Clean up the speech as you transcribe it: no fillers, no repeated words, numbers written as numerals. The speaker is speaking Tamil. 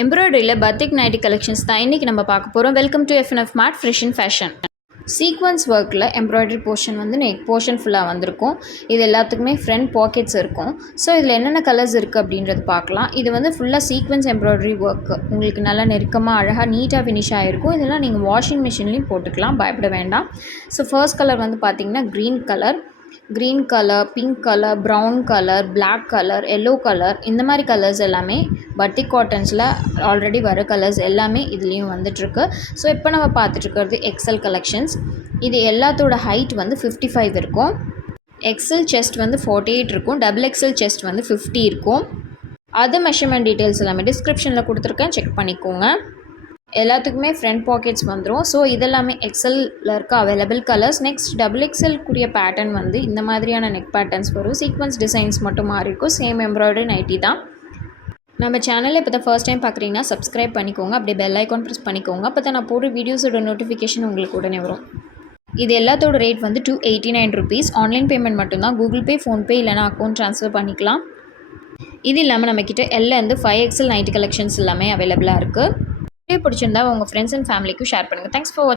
எம்ப்ராய்டரியில் பத்திக் நைட்டி கலெக்ஷன்ஸ் தான் இன்றைக்கி நம்ம பார்க்க போகிறோம். Welcome to FNF Mart fresh and fashion. Sequence ஒர்க்கில் எம்ப்ராய்டரி போர்ஷன் வந்து நெக் போர்ஷன் ஃபுல்லாக வந்திருக்கும். இது எல்லாத்துக்குமே ஃப்ரண்ட் பாக்கெட்ஸ் இருக்கும். ஸோ இதில் என்னென்ன கலர்ஸ் இருக்குது அப்படின்றது பார்க்கலாம். இது வந்து ஃபுல்லாக சீக்வன்ஸ் எம்ப்ராய்டரி ஒர்க்கு உங்களுக்கு நல்லா நெருக்கமாக அழகாக நீட்டாக ஃபினிஷ் ஆகிருக்கும். இதெல்லாம் நீங்கள் வாஷிங் மிஷின்லேயும் போட்டுக்கலாம், பயப்பட வேண்டாம். ஸோ ஃபர்ஸ்ட் கலர் வந்து பார்த்திங்கன்னா green colour, pink colour, brown colour, black colour, yellow colour, இந்த மாதிரி கலர்ஸ் எல்லாமே பட்டிக் காட்டன்ஸில் ஆல்ரெடி வர கலர்ஸ் எல்லாமே இதுலேயும் வந்துட்டுருக்கு. ஸோ இப்போ நம்ம பார்த்துட்ருக்கிறது எக்ஸல் கலெக்ஷன்ஸ். இது எல்லாத்தோட ஹைட் வந்து 55 இருக்கும். எக்ஸல் செஸ்ட் வந்து 48 இருக்கும். டபுள் எக்ஸல் செஸ்ட் வந்து 50 இருக்கும். அது மெஷர்மெண்ட் டீட்டெயில்ஸ் எல்லாமே டிஸ்கிரிப்ஷனில் கொடுத்துருக்கேன், செக் பண்ணிக்கோங்க. எல்லாத்துக்குமே ஃப்ரண்ட் பாக்கெட்ஸ் வந்துடும். ஸோ இதெல்லாமே எக்ஸலில் இருக்க அவைலபிள் கலர்ஸ். நெக்ஸ்ட் டபுள் எக்ஸல்க்குரிய பேட்டர்ன் வந்து இந்த மாதிரியான நெக் பேட்டர்ன்ஸ் வரும். சீக்வன்ஸ் டிசைன்ஸ் மட்டும் மாறி இருக்கும். சேம் எம்ப்ராய்டரி நைட்டி தான். நம்ம சேனலில் இப்போ தான் ஃபர்ஸ்ட் டைம் பார்க்குறீங்கன்னா சப்ஸ்கிரைப் பண்ணிக்கோங்க, அப்படியே பெல் ஐக்கான் ப்ரெஸ் பண்ணிக்கோங்க. அப்போ தான் நான் போடுற வீடியோஸோட நோட்டிஃபிகேஷன் உங்களுக்கு உடனே வரும். இது எல்லாத்தோட ரேட் வந்து 289 ருபீஸ். ஆன்லைன் பேமெண்ட் மட்டும்தான். கூகுள் பே, ஃபோன்பே இல்லைனா அக்கௌண்ட் ட்ரான்ஸ்ஃபர் பண்ணிக்கலாம். இது இல்லாமல் நம்மக்கிட்ட L-லேருந்து 5XL நைட்டி கலெக்ஷன்ஸ் எல்லாமே அவைலபிளாக இருக்குது. பிடிச்சிருந்தா உங்கள் ஃப்ரெண்ட்ஸ் அண்ட் ஃபேமிலிக்கும் ஷேர் பண்ணுங்கள். தேங்க்ஸ் ஃபார் வாட்சிங்.